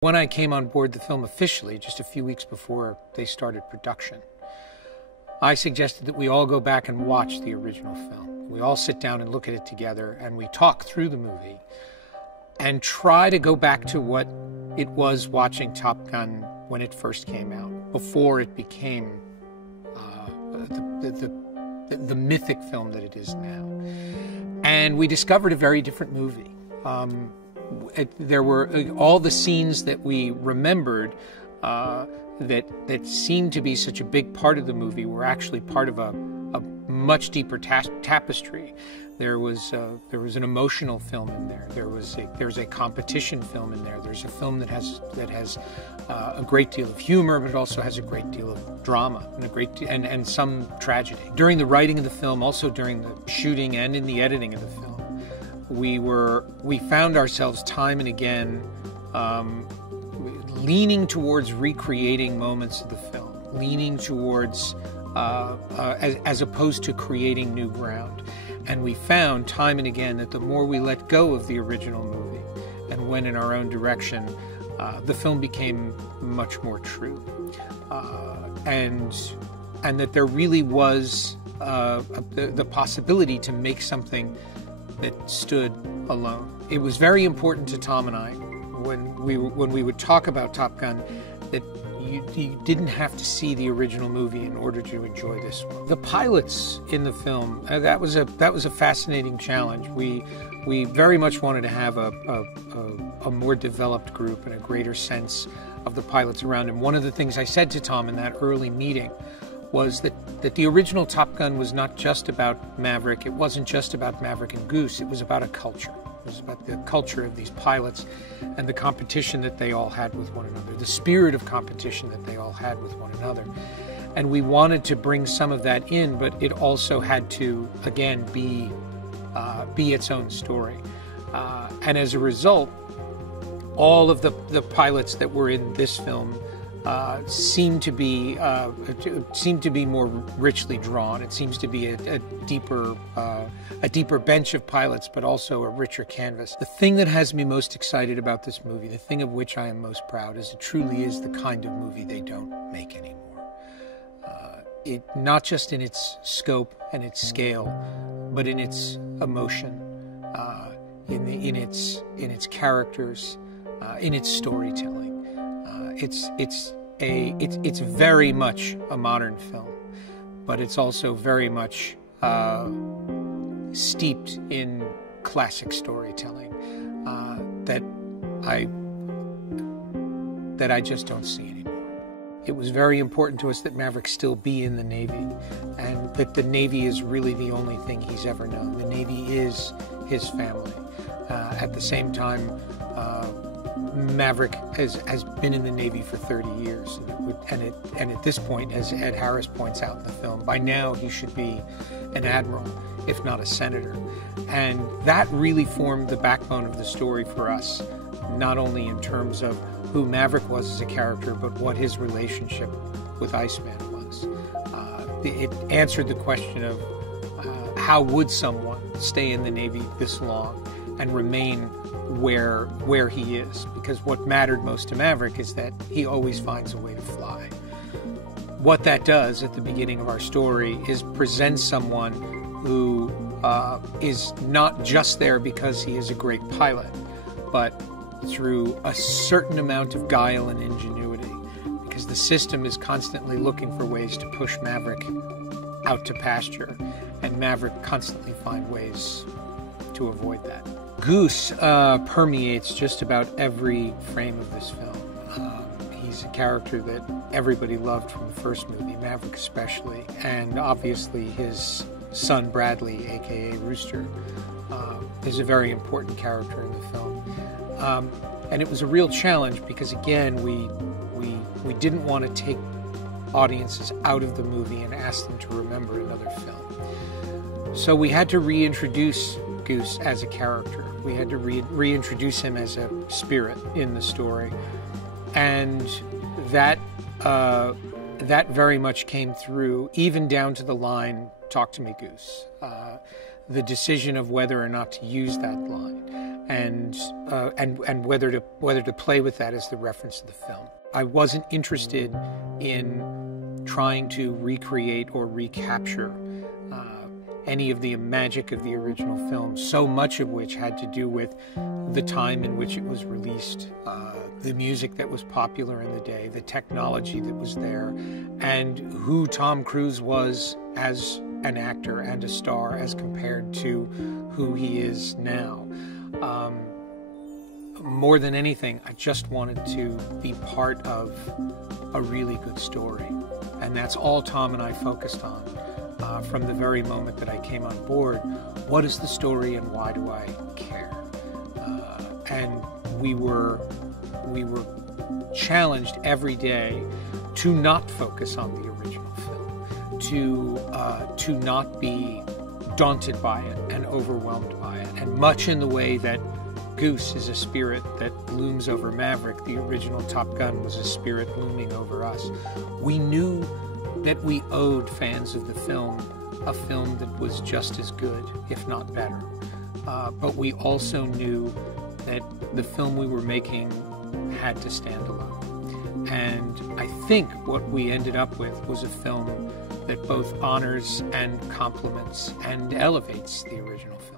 When I came on board the film officially, just a few weeks before they started production, I suggested that we all go back and watch the original film. We all sit down and look at it together, and we talk through the movie and try to go back to what it was watching Top Gun when it first came out, before it became the mythic film that it is now. And we discovered a very different movie. There were all the scenes that we remembered that seemed to be such a big part of the movie were actually part of a much deeper tapestry. There was an emotional film in there. There's a competition film in there. There's a film that has a great deal of humor, but it also has a great deal of drama and some tragedy. During the writing of the film, also during the shooting and in the editing of the film, we found ourselves time and again leaning towards recreating moments of the film, leaning towards as opposed to creating new ground. And we found time and again that the more we let go of the original movie and went in our own direction, the film became much more true. And that there really was the possibility to make something that stood alone. It was very important to Tom and I when we would talk about Top Gun that you didn't have to see the original movie in order to enjoy this one. The pilots in the film, that was a fascinating challenge. We very much wanted to have a more developed group and a greater sense of the pilots around him. One of the things I said to Tom in that early meeting was that the original Top Gun was not just about Maverick. It wasn't just about Maverick and Goose. It was about a culture. It was about the culture of these pilots and the competition that they all had with one another, the spirit of competition that they all had with one another. And we wanted to bring some of that in, but it also had to, again, be its own story. And as a result, all of the pilots that were in this film seem to be more richly drawn. It seems to be a deeper bench of pilots, but also a richer canvas. The thing that has me most excited about this movie, the thing of which I am most proud, is it truly is the kind of movie they don't make anymore. It not just in its scope and its scale, but in its emotion, in its characters, in its storytelling. It's very much a modern film, but it's also very much steeped in classic storytelling that I just don't see anymore. It was very important to us that Maverick still be in the Navy, and that the Navy is really the only thing he's ever known. The Navy is his family. At the same time, Maverick has been in the Navy for 30 years, and at this point, as Ed Harris points out in the film, by now he should be an admiral, if not a senator. And that really formed the backbone of the story for us, not only in terms of who Maverick was as a character, but what his relationship with Iceman was. It answered the question of how would someone stay in the Navy this long and remain where he is, because what mattered most to Maverick is that he always finds a way to fly. What that does at the beginning of our story is present someone who is not just there because he is a great pilot, but through a certain amount of guile and ingenuity, because the system is constantly looking for ways to push Maverick out to pasture, and Maverick constantly finds ways to avoid that. Goose permeates just about every frame of this film. He's a character that everybody loved from the first movie, Maverick especially, and obviously his son Bradley, aka Rooster, is a very important character in the film. And it was a real challenge because, again, we didn't want to take audiences out of the movie and ask them to remember another film. So we had to reintroduce Goose as a character. We had to reintroduce him as a spirit in the story, and that very much came through, even down to the line, "Talk to me, Goose." The decision of whether or not to use that line, and whether to play with that as the reference of the film. I wasn't interested in trying to recreate or recapture any of the magic of the original film, so much of which had to do with the time in which it was released, the music that was popular in the day, the technology that was there, and who Tom Cruise was as an actor and a star as compared to who he is now. More than anything, I just wanted to be part of a really good story. And that's all Tom and I focused on from the very moment that I came on board. What is the story and why do I care? And we were challenged every day to not focus on the original film, to not be daunted by it and overwhelmed by it. And much in the way that Goose is a spirit that looms over Maverick, the original Top Gun was a spirit looming over us. We knew that we owed fans of the film a film that was just as good, if not better. But we also knew that the film we were making had to stand alone. And I think what we ended up with was a film that both honors and complements and elevates the original film.